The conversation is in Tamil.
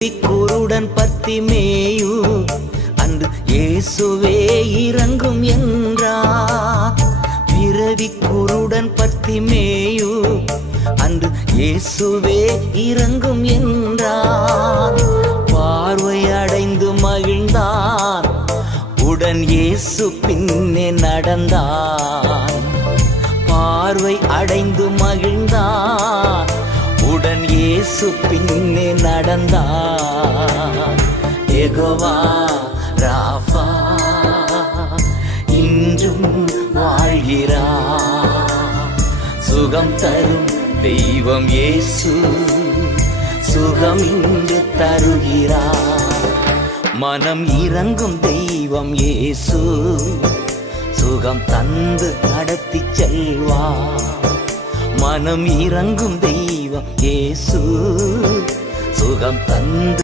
குருடன் பத்திமேயு அன்று இயேசுவே இறங்கும் என்றார். பிறவி குருடன் பத்திமேயு அன்று இயேசுவே இறங்கும் என்றார். பார்வை அடைந்து மகிழ்ந்தான், உடன் இயேசு பின்னே நடந்தான். பார்வை அடைந்து மகிழ்ந்தான், உடன் இயேசு பின்னே நடந்தார். யெகோவா ராஃபா இன்றும் வாழ்கிறார். சுகம் தரும் தெய்வம் இயேசு சுகம் இன்று தருகிறார். மனம் இறங்கும் தெய்வம் இயேசு சுகம் தந்து நடத்தி செல்வார். மனம் இறங்கும் தெய்வம் இயேசு சுகம் தந்து